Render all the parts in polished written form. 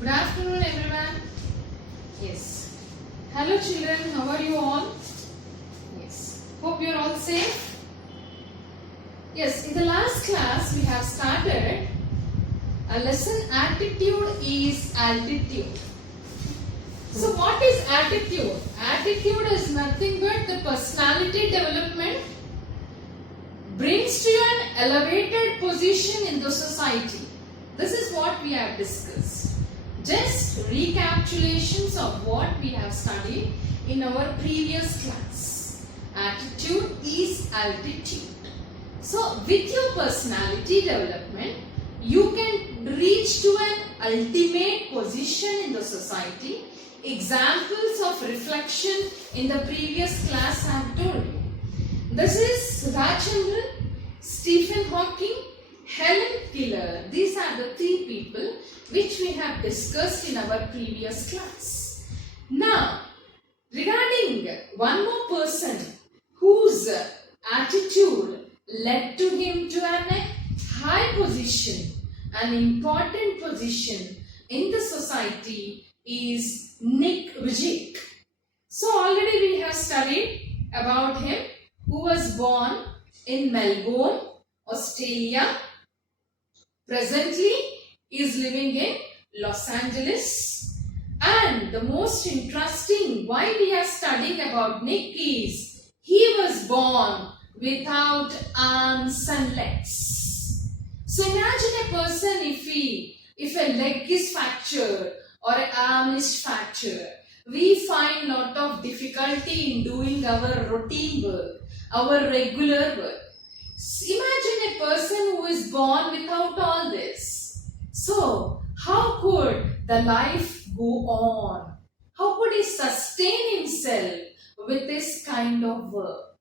Good afternoon, everyone. Yes. Hello, children. How are you all? Yes. Hope you are all safe. Yes. In the last class, we have started a lesson. Attitude is altitude. So, what is attitude? Attitude is nothing but the personality development brings to you an elevated position in the society. This is what we have discussed. Just recapitulations of what we have studied in our previous class. Attitude is altitude. So, with your personality development, you can reach to an ultimate position in the society. Examples of reflection in the previous class I have told you. This is Rajchandran, Stephen Hawking, Helen Keller. These are the three people which we have discussed in our previous class. Now, regarding one more person whose attitude led to him to an high position, an important position in the society is Nick Vujicic. So already we have studied about him, who was born in Melbourne, Australia. Presently is living in Los Angeles. And the most interesting why we are studying about Nick is he was born without arms and legs. So imagine a person if a leg is fractured or an arm is fractured, we find lot of difficulty in doing our routine work, our regular work. Imagine a person who is born without all this. So, how could the life go on? How could he sustain himself with this kind of work?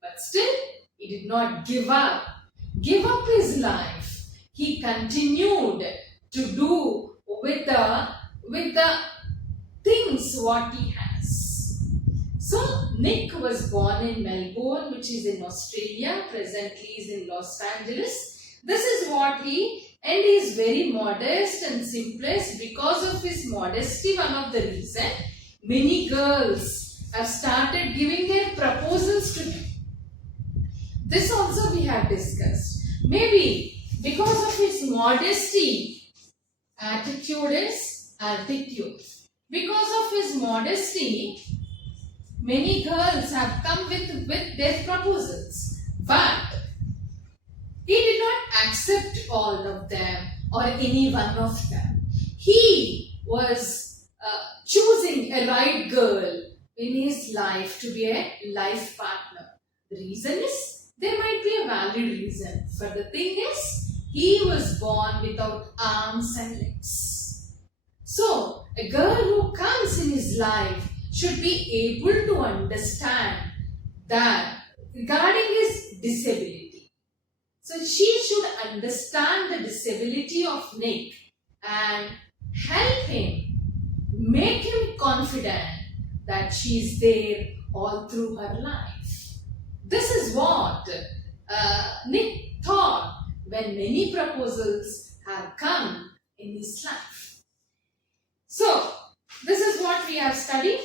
But still, he did not give up his life. He continued to do with the things what he has. So, Nick was born in Melbourne, which is in Australia. Presently is in Los Angeles. This is what he is very modest and simplest. Because of his modesty, one of the reason, many girls have started giving their proposals to him. This also we have discussed. Maybe because of his modesty, attitude is altitude. Because of his modesty, many girls have come with their proposals. But he did not accept all of them or any one of them. He was choosing a right girl in his life to be a life partner. The reason is, there might be a valid reason. For the thing is, he was born without arms and legs. So, a girl who comes in his life should be able to understand that regarding his disability. So, she should understand the disability of Nick and help him, make him confident that she is there all through her life. This is what Nick thought when many proposals have come in his life. So, this is what we have studied.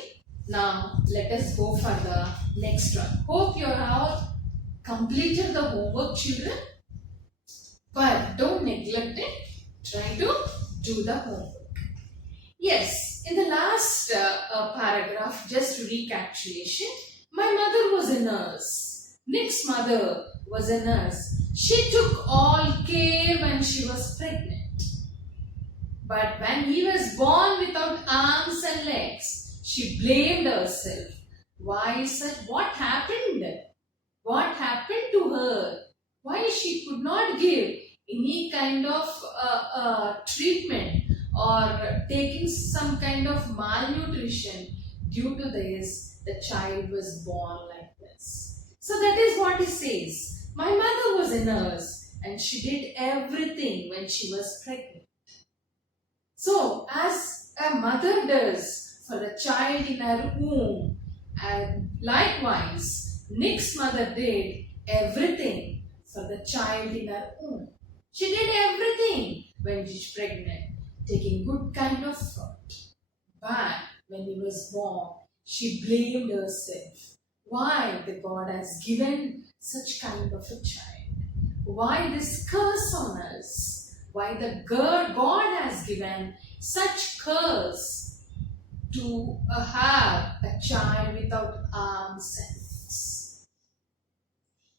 Now, let us go for the next one. Hope you have completed the homework, children. But don't neglect it. Try to do the homework. Yes, in the last paragraph, just recapitulation. My mother was a nurse. Nick's mother was a nurse. She took all care when she was pregnant. But when he was born without arms and legs, she blamed herself. Why, sir? What happened? What happened to her? Why she could not give any kind of treatment or taking some kind of malnutrition? Due to this, the child was born like this. So that is what he says. My mother was a nurse and she did everything when she was pregnant. So, as a mother does for the child in her womb, and likewise, Nick's mother did everything for the child in her womb. She did everything when she's pregnant. taking good kind of food. But when he was born, she blamed herself. Why the God has given such kind of a child? Why this curse on us? Why the God has given such curse to have a child without arms and legs?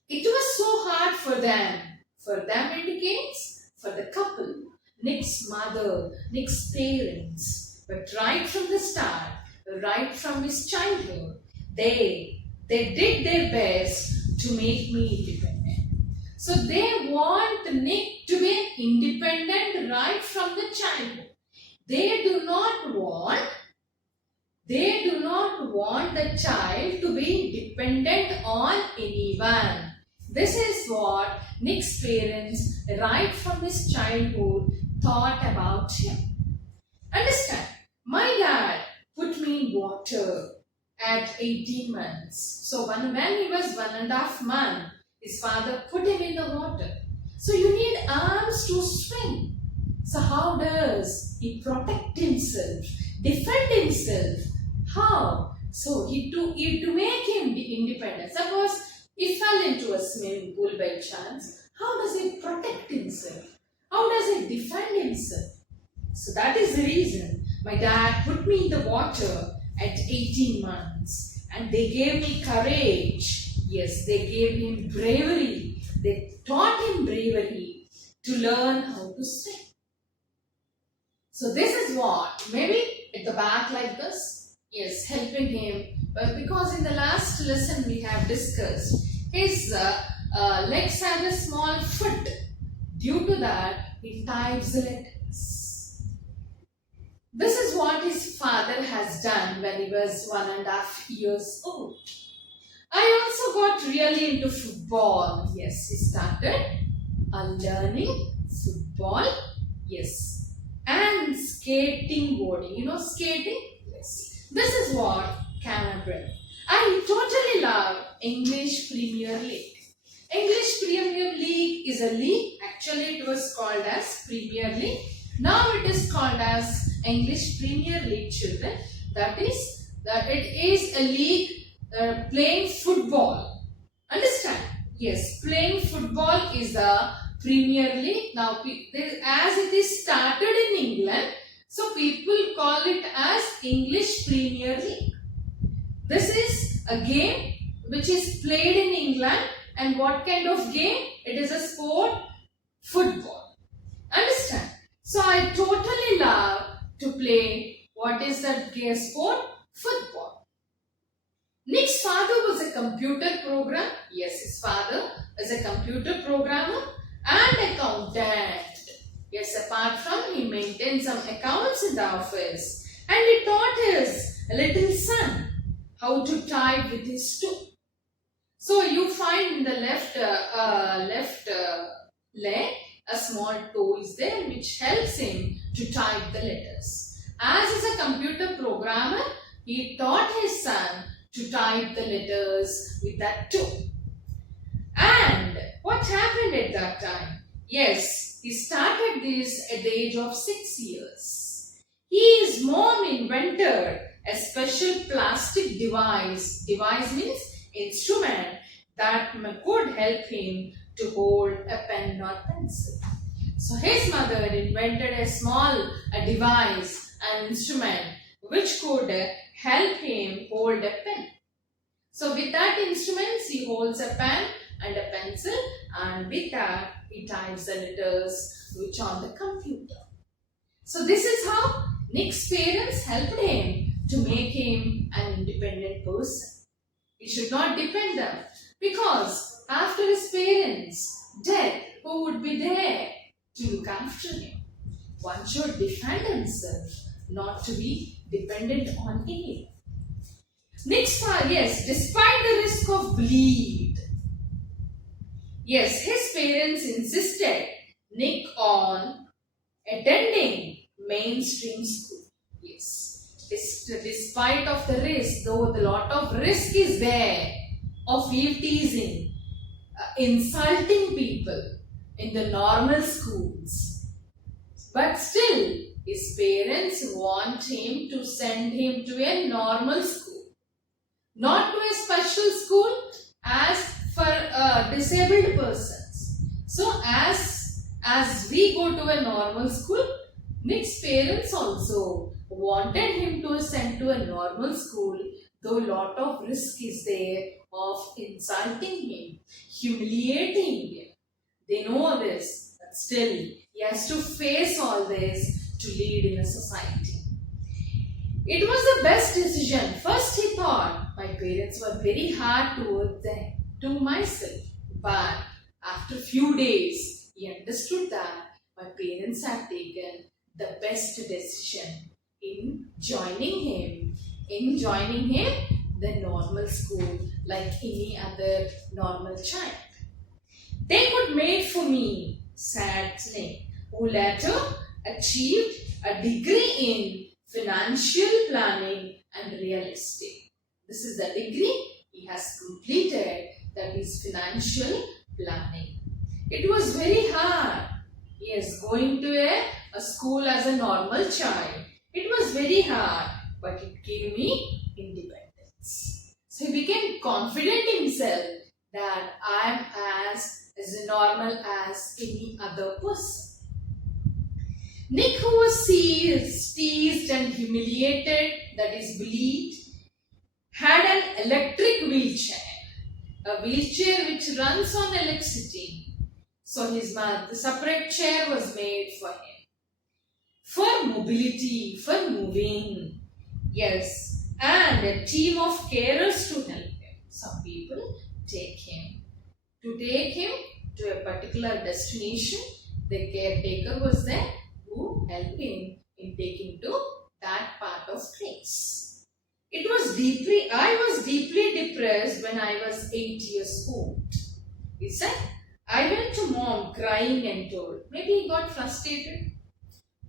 It was so hard for them. For them indicates for the couple, Nick's mother, Nick's parents. But right from the start, right from his childhood, they did their best to make me independent. So they want Nick to be independent right from the childhood. They do not want the child to be dependent on anyone. This is what Nick's parents right from his childhood thought about him. Understand? My dad put me in water at 18 months. So when he was 1.5 months, his father put him in the water. So you need arms to swim. So how does he protect himself, defend himself? How? So to make him independent. Suppose he fell into a swimming pool by chance. How does he protect himself? How does he defend himself? So that is the reason my dad put me in the water at 18 months. And they gave me courage. Yes, they gave him bravery. They taught him bravery to learn how to swim. So this is what, maybe at the back like this, yes, helping him. But because in the last lesson we have discussed, his legs have a small foot. Due to that, he types the letters. This is what his father has done when he was 1.5 years old. I also got really into football. Yes, he started learning football. Yes. And skating boarding. You know skating? Yes. This is what Canberra. I totally love English Premier League. English Premier League is a league. Actually, it was called as Premier League. Now it is called as English Premier League, children. That is, it is a league playing football. Understand? Yes, playing football is the Premier League. Now, as it is started in England, so people call it as English Premier League. This is a game which is played in England. And what kind of game? It is a sport, football. Understand? So I totally love to play, what is that sport? Football. Nick's father was a computer programmer. Yes, his father is a computer programmer and accountant. Yes, apart from he maintained some accounts in the office. And he taught his little son how to type with his toe. So you find in the left leg a small toe is there which helps him to type the letters. As is a computer programmer, he taught his son to type the letters with that toe. And what happened at that time? Yes, he started this at the age of 6 years. His mom invented a special plastic device. Device means instrument that could help him to hold a pen or pencil. So his mother invented a small device, an instrument which could help him hold a pen. So with that instrument, he holds a pen and a pencil, and with that he types the letters which on the computer. So this is how Nick's parents helped him to make him an independent person. He should not depend on them, because after his parents' death, who would be there to look after him? One should defend himself, not to be dependent on anyone. Nick's father, yes, despite the risk of bleed, yes, his parents insisted Nick on attending mainstream school. Yes, despite of the risk, though the lot of risk is there of teasing, insulting people in the normal schools, but still his parents want him to send him to a normal school, not to a special school as for disabled persons. So as we go to a normal school, Nick's parents also wanted him to send to a normal school, though lot of risk is there of insulting him, humiliating him. They know this, but still he has to face all this to lead in a society. It was the best decision. First he thought, my parents were very hard towards them, to myself. But after few days, he understood that my parents had taken the best decision in joining him the normal school like any other normal child. They could make for me, said Nick, who later achieved a degree in financial planning and real estate. This is the degree he has completed, that is financial planning. It was very hard. Yes, going to a school as a normal child. It was very hard, but it gave me independence. So he became confident in himself that I am as normal as any other person. Nick, who was teased and humiliated, that is bullied, had an electric wheelchair, a wheelchair which runs on electricity. So the separate chair was made for him. For mobility, for moving, yes, and a team of carers to help him. Some people take him. To take him to a particular destination, the caretaker was there who helped him in taking to that part of place. I was deeply depressed when I was 8 years old. He said, I went to mom crying and told. Maybe he got frustrated.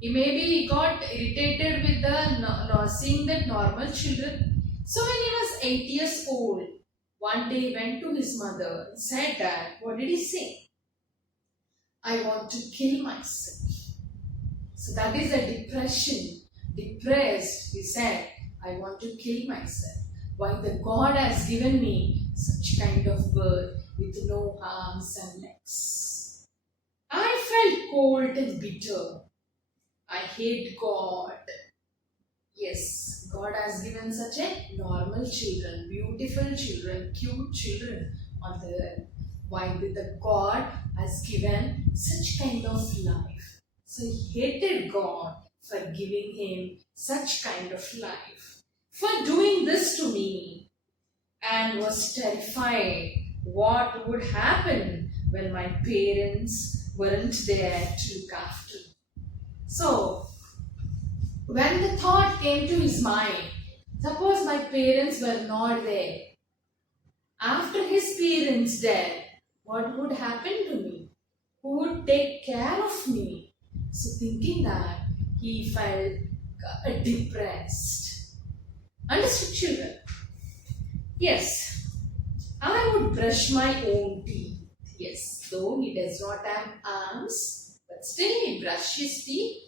He got irritated with seeing that normal children. So when he was 8 years old, one day he went to his mother and said that, what did he say? I want to kill myself. So that is a depression. Depressed, he said, I want to kill myself. Why the God has given me such kind of birth with no arms and legs. I felt cold and bitter. I hate God. Yes, God has given such a normal children, beautiful children, cute children on the earth. Why the God has given such kind of life. So he hated God for giving him such kind of life, for doing this to me, and was terrified what would happen when my parents weren't there to look after me. So, when the thought came to his mind, suppose my parents were not there. After his parents' death, what would happen to me? Who would take care of me? So thinking that, he felt depressed. Understood, children? Yes, I would brush my own teeth. Yes, though he does not have arms, but still he brushes his teeth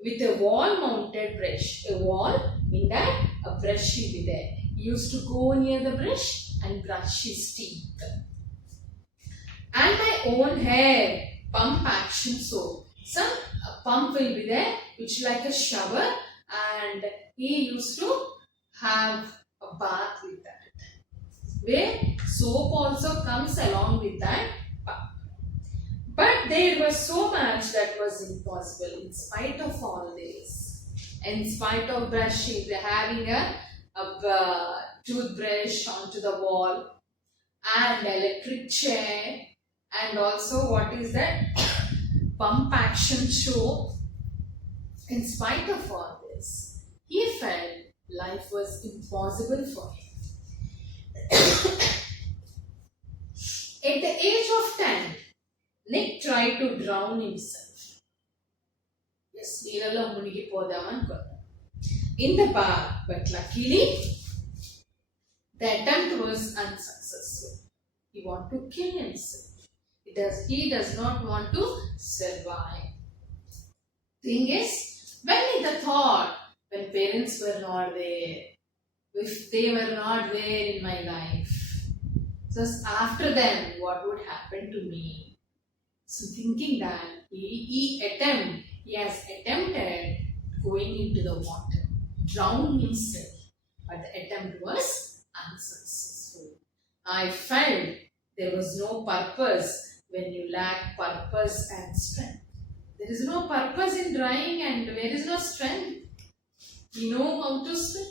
with a wall-mounted brush. A wall, in that a brush will be there. He used to go near the brush and brush his teeth. And my own hair, pump action soap. Some pump will be there, which like a shower, and he used to have a bath with that, where soap also comes along with that pump. But there was so much that was impossible in spite of all this. In spite of brushing, having a toothbrush onto the wall, and electric chair, and also what is that? Pump action soap. In spite of all this, he felt life was impossible for him. At the age of 10, Nick tried to drown himself. Yes, in the bath, but luckily the attempt was unsuccessful. He wanted to kill himself. He does not want to survive. Thing is, when the thought, when parents were not there, if they were not there in my life, so after them, what would happen to me? So thinking that he has attempted going into the water, drown himself, but the attempt was unsuccessful. I felt there was no purpose when you lack purpose and strength. There is no purpose in trying and there is no strength. You know how to swim.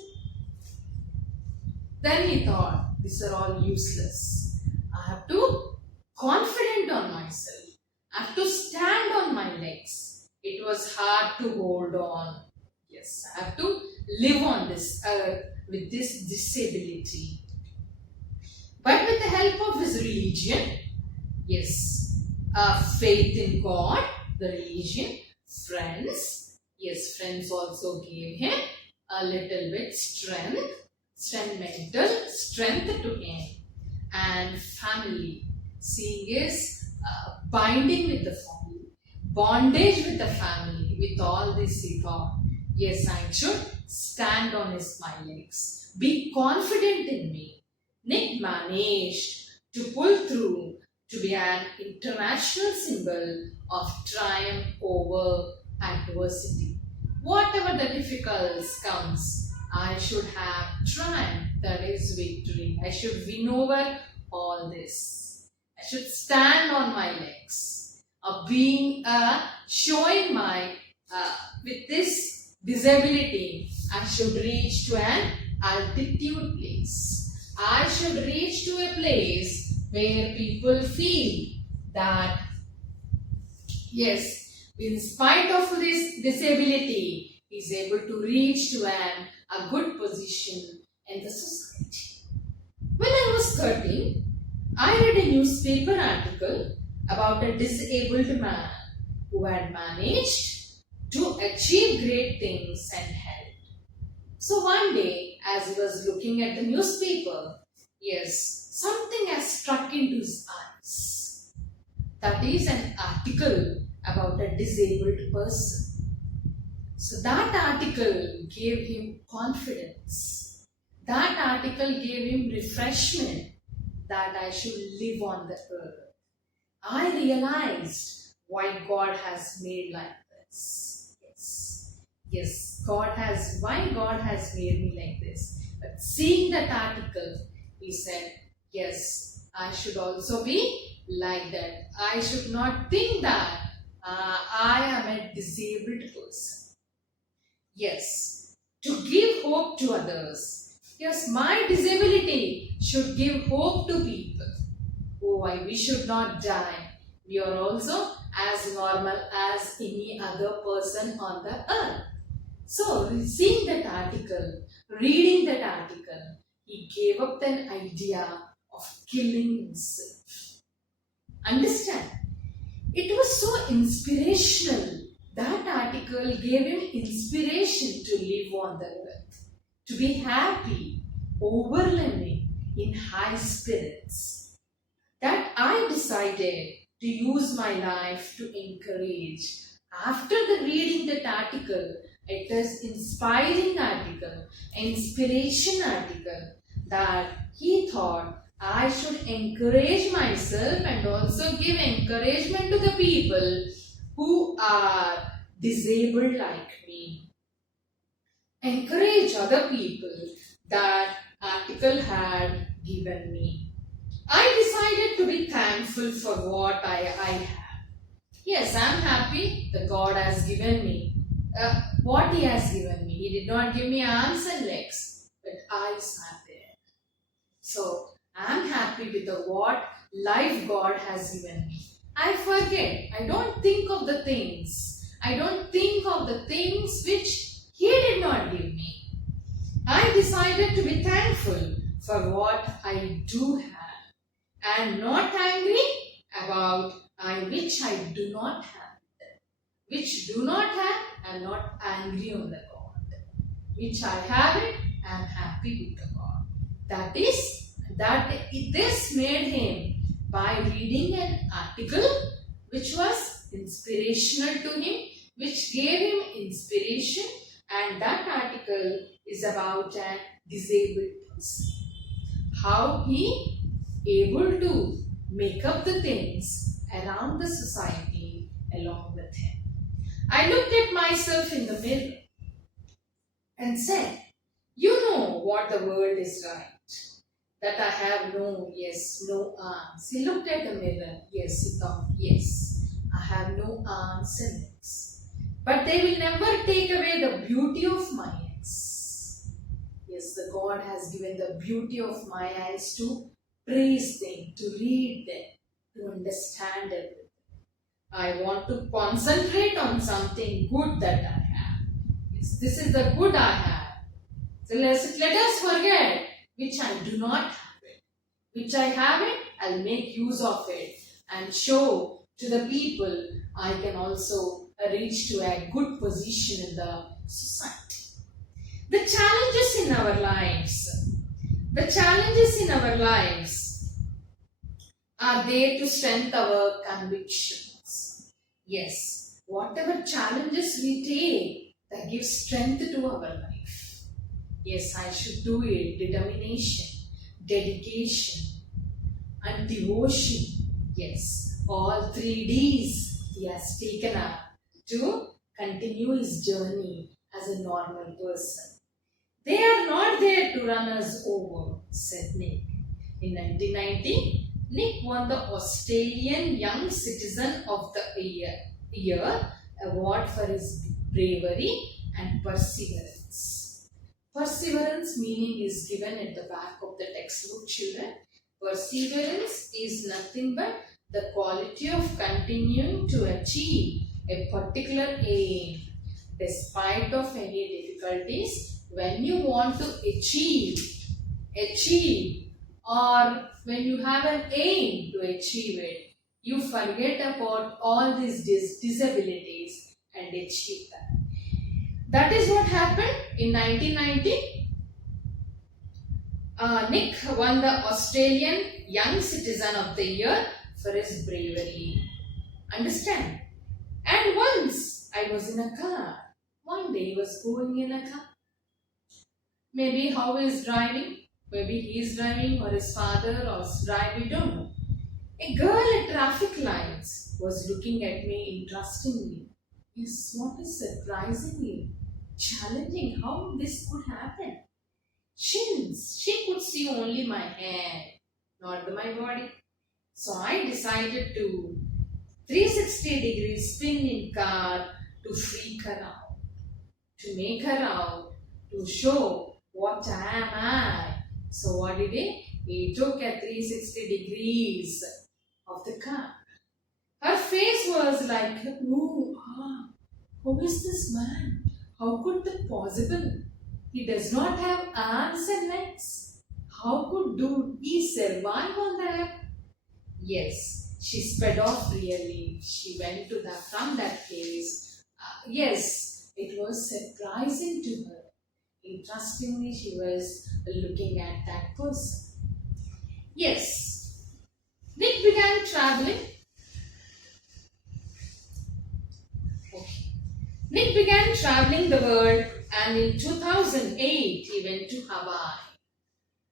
Then he thought, these are all useless. I have to confident on myself. I have to stand on my legs. It was hard to hold on. Yes, I have to live on this earth with this disability. But with the help of his religion, yes, faith in God, the religion, friends, yes, friends also gave him a little bit mental strength to him, and family, seeing his binding with the family, bondage with the family. With all this he thought, yes, I should stand on my legs, be confident in me. Nick managed to pull through to be an international symbol of triumph over adversity. Whatever the difficulties comes, I should have triumph, that is victory. I should win over all this. I should stand on my legs, showing my, with this disability, I should reach to an altitude place. I should reach to a place where people feel that, yes, in spite of this disability, he is able to reach to a good position in the society. When I was 13, I read a newspaper article about a disabled man who had managed to achieve great things and help. So one day, as he was looking at the newspaper, yes, something has struck into his eyes. That is an article about a disabled person. So that article gave him confidence. That article gave him refreshment that I should live on the earth. I realized why God has made like this. Yes, why God has made me like this. But seeing that article, he said, yes, I should also be like that. I should not think that I am a disabled person. Yes, to give hope to others. Yes, my disability should give hope to people. Oh, why we should not die. We are also as normal as any other person on the earth. So, seeing that article, reading that article, he gave up an idea of killing himself. Understand? It was so inspirational. That article gave him inspiration to live on the earth, to be happy, overwhelming, in high spirits. That I decided to use my life to encourage. After the reading that article, it is inspiring article, inspiration article, that he thought I should encourage myself and also give encouragement to the people who are disabled like me. Encourage other people that article had given me. I decided to be thankful for what I have. Yes, I am happy that God has given me what He has given me. He did not give me arms and legs, but eyes are there. So, I am happy with the what life God has given me. I forget. I don't think of the things. I don't think of the things which He did not give me. I decided to be thankful for what I do have and not angry about which I do not have. Which do not have, I am not angry on the God. Which I have it, I am happy with the God. This made him, by reading an article which was inspirational to him, which gave him inspiration, and that article is about a disabled person. How he able to make up the things around the society along with him. I looked at myself in the mirror and said, you know what the world is right. That I have no arms. He looked at the mirror. Yes, he thought, yes, I have no arms and legs. But they will never take away the beauty of my eyes. Yes, the God has given the beauty of my eyes to praise them, to read them, to understand it. I want to concentrate on something good that I have. Yes, this is the good I have. So let us forget which I do not have it. Which I have it, I'll make use of it and show to the people I can also reach to a good position in the society. The challenges in our lives. The challenges in our lives are there to strengthen our convictions. Yes, whatever challenges we take, that gives strength to our life. Yes, I should do it. Determination, dedication, and devotion. Yes, all 3 Ds he has taken up to continue his journey as a normal person. They are not there to run us over, said Nick. In 1990, Nick won the Australian Young Citizen of the Year award for his bravery and perseverance. Perseverance meaning is given at the back of the textbook, children. Perseverance is nothing but the quality of continuing to achieve a particular aim despite of any difficulties. When you want to achieve or when you have an aim to achieve it, you forget about all these disabilities and achieve that. That is what happened in 1990. Nick won the Australian Young Citizen of the Year for his bravery. Understand? And once I was in a car. One day he was going in a car. Maybe how he is driving. Maybe he is driving or his father or his driver, we don't know. A girl at traffic lights was looking at me interestingly. Yes, what is surprisingly challenging how this could happen. She could see only my hair, not my body. So I decided to 360 degrees spin in car to freak her out, to make her out, to show what am I. So what did he? He took a 360 degrees of the car. Her face was like, who is this man? How could that possible? He does not have arms and legs. How could he survive on that? Yes, she sped off really. She went to from that place. Yes, it was surprising to her. Interestingly, she was looking at that person. Yes, Nick began traveling. Nick began traveling the world, and in 2008 he went to Hawaii.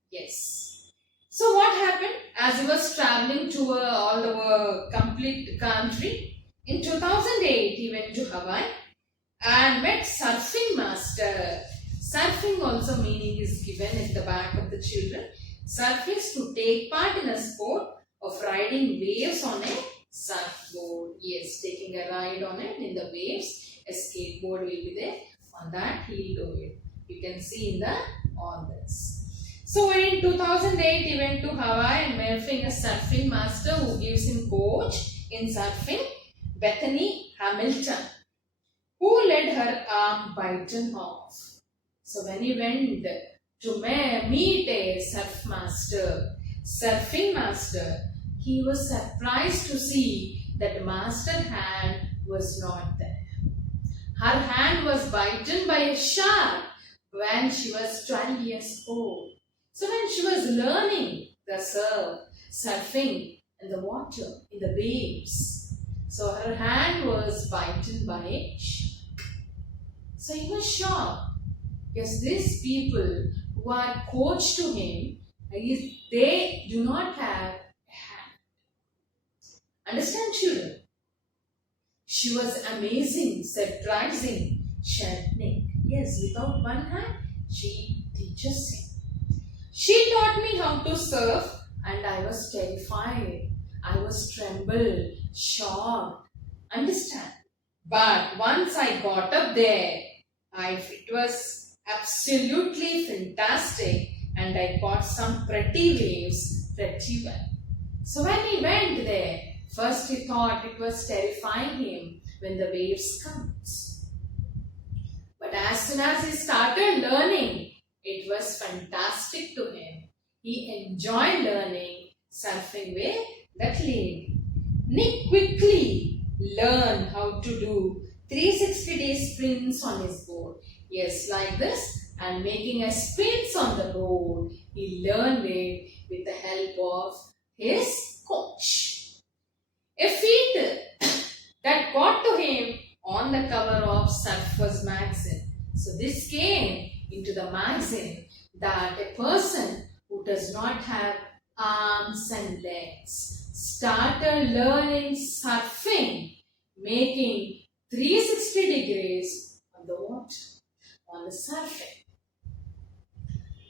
Yes. So what happened? As he was traveling to all the complete country, in 2008 he went to Hawaii and met surfing master. Surfing also meaning is given at the back of the children. Surf is to take part in a sport of riding waves on a surfboard. Yes, taking a ride on it in the waves. A skateboard will be there. On that he will do it. You can see in on this. So in 2008 he went to Hawaii and met a surfing master who gives him coach in surfing, Bethany Hamilton, who let her arm bitten off. So when he went to meet a surfing master, he was surprised to see that master hand was not there. Her hand was bitten by a shark when she was 12 years old. So when she was learning the surfing in the water, in the waves, So her hand was bitten by a shark. So he was shocked. Because these people who are coached to him, they do not have a hand. Understand, children? She was amazing, surprising, Nick. Yes, without one hand, she teaches him. She taught me how to surf and I was terrified. I was trembled, shocked. Understand? But once I got up there, it was absolutely fantastic and I caught some pretty waves pretty well. So when he went there, first he thought it was terrifying him when the waves comes. But as soon as he started learning, it was fantastic to him. He enjoyed learning surfing with that lady. Nick quickly learned how to do 360-day sprints on his board. Yes, like this, and making a sprints on the board. He learned it with the help of his coach. A feat that got to him on the cover of Surfers magazine. So this came into the magazine that a person who does not have arms and legs started learning surfing, making 360 degrees on the water, on the surfing.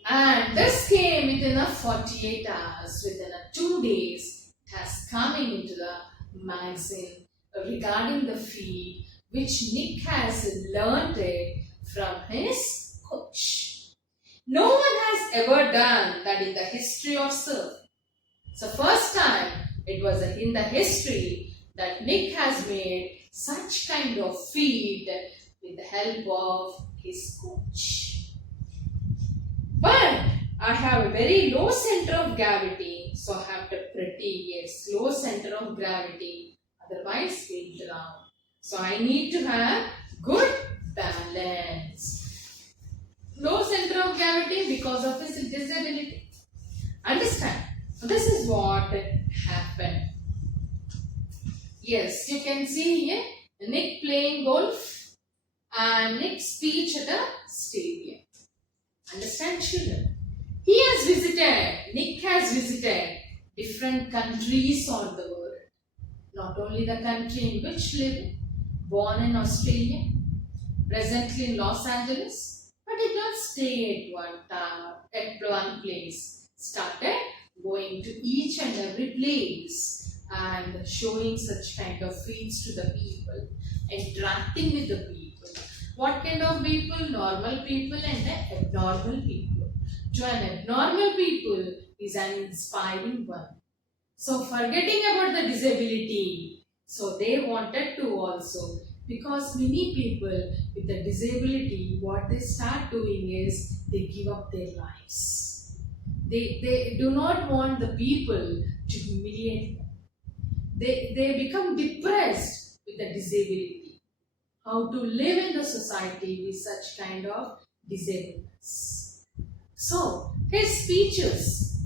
And this came within 48 hours, within 2 days, it has coming into the magazine regarding the feat which Nick has learned it from his coach. No one has ever done that in the history of surf. So first time it was in the history that Nick has made such kind of feat with the help of his coach. But I have a very low center of gravity, so I have to low center of gravity, otherwise we'll drown. So I need to have good balance. Low center of gravity because of his disability. Understand? So this is what happened. Yes, you can see here Nick playing golf and Nick's speech at a stadium. Understand, children? Nick has visited different countries all the world. Not only the country in which live, born in Australia, presently in Los Angeles, but did not stay at one place. Started going to each and every place and showing such kind of feats to the people, interacting with the people. What kind of people? Normal people and abnormal people. To an abnormal people is an inspiring one. So forgetting about the disability, so they wanted to also, because many people with the disability, what they start doing is they give up their lives. They do not want the people to humiliate them. They become depressed with the disability. How to live in the society with such kind of disableness. So his speeches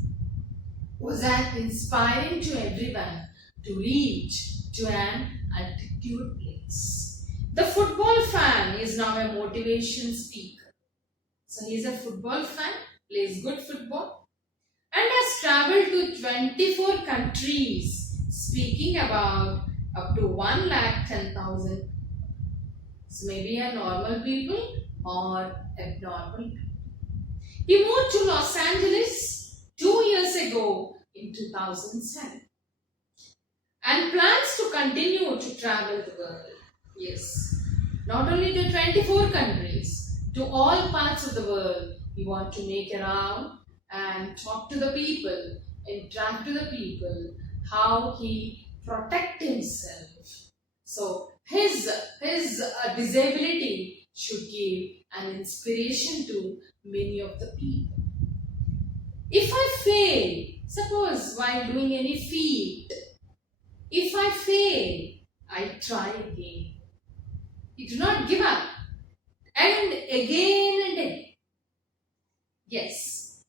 was an inspiring to everyone to reach to an altitude place. The football fan is now a motivation speaker. So he is a football fan, plays good football, and has traveled to 24 countries, speaking about up to 110,000. So maybe a normal people or abnormal people. He moved to Los Angeles 2 years ago in 2007 and plans to continue to travel the world. Yes, not only to 24 countries, to all parts of the world. He wants to make around and talk to the people, interact to the people, how he protect himself. So his disability should give an inspiration to many of the people. If I fail, suppose while doing any feat, if I fail, I try again. You do not give up. And again and again. Yes.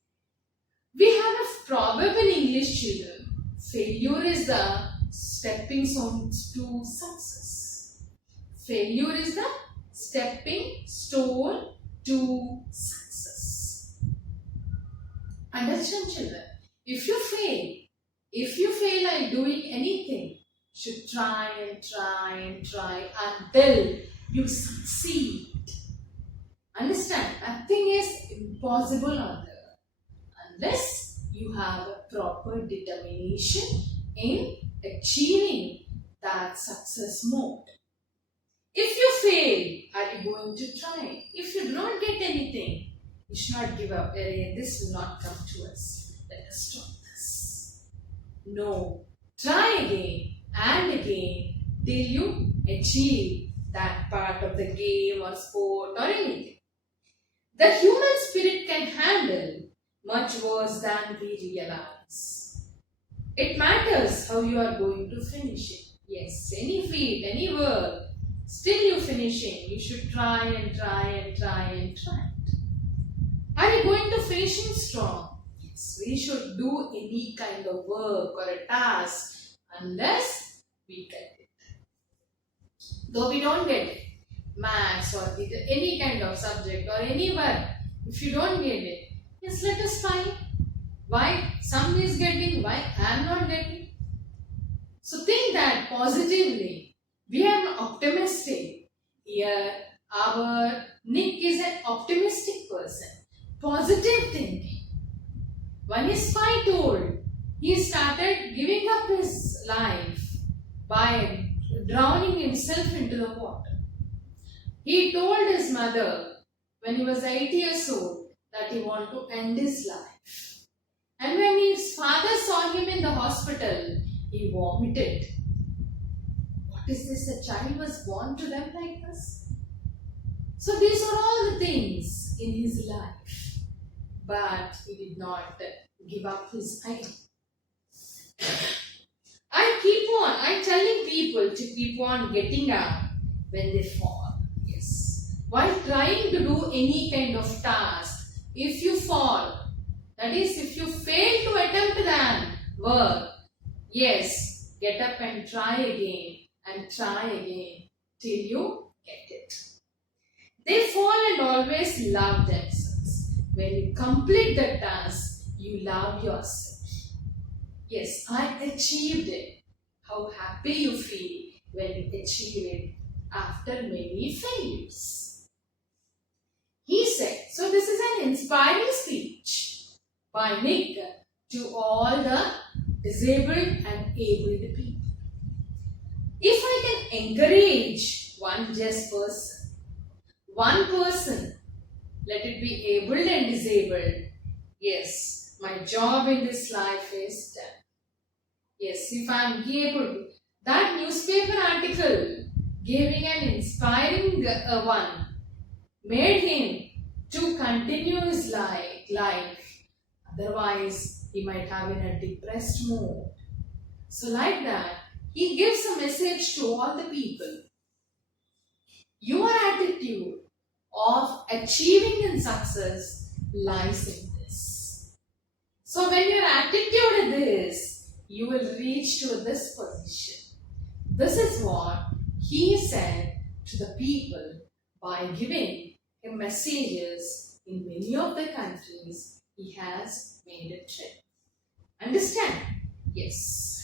We have a proverb in English, children. Failure is the stepping stones to success. Failure is the stepping stone to success. Understand, children? If you fail at doing anything, you should try and try and try until you succeed. Understand? Nothing is impossible on the earth unless you have a proper determination in achieving that success mode. If you fail, are you going to try? If you do not get anything, you should not give up. This will not come to us. Let us stop this. No. Try again and again till you achieve that part of the game or sport or anything. The human spirit can handle much worse than we realize. It matters how you are going to finish it. Yes, any feat, any work, still you finishing. You should try and try and try and try. Are you going to finishing strong? Yes, we should do any kind of work or a task unless we get it. Though we don't get it, maths or any kind of subject or any work, if you don't get it, yes, let us try. Why? Some is getting, why I am not getting? So think that positively. We are optimistic. Here, our Nick is an optimistic person. Positive thinking. When his spy told, he started giving up his life by drowning himself into the water. He told his mother when he was 8 years old that he wanted to end his life. And when his father saw him in the hospital, he vomited. What is this? A child was born to them like this? So these are all the things in his life. But he did not give up his aim. I'm telling people to keep on getting up when they fall. Yes. While trying to do any kind of task, if you fall, that is, if you fail to attempt that work, yes, get up and try again till you get it. They fall and always love themselves. When you complete the task, you love yourself. Yes, I achieved it. How happy you feel when you achieve it after many failures. He said, so this is an inspiring speech by Nick to all the disabled and abled people. If I can encourage one person, let it be able and disabled, yes, my job in this life is done. Yes, if I am able to. That newspaper article giving an inspiring one made him to continue his life. Otherwise, he might have been a depressed mood. So like that, he gives a message to all the people. Your attitude of achieving in success lies in this. So when your attitude is this, you will reach to this position. This is what he said to the people by giving him messages in many of the countries he has made a trip. Understand? Yes.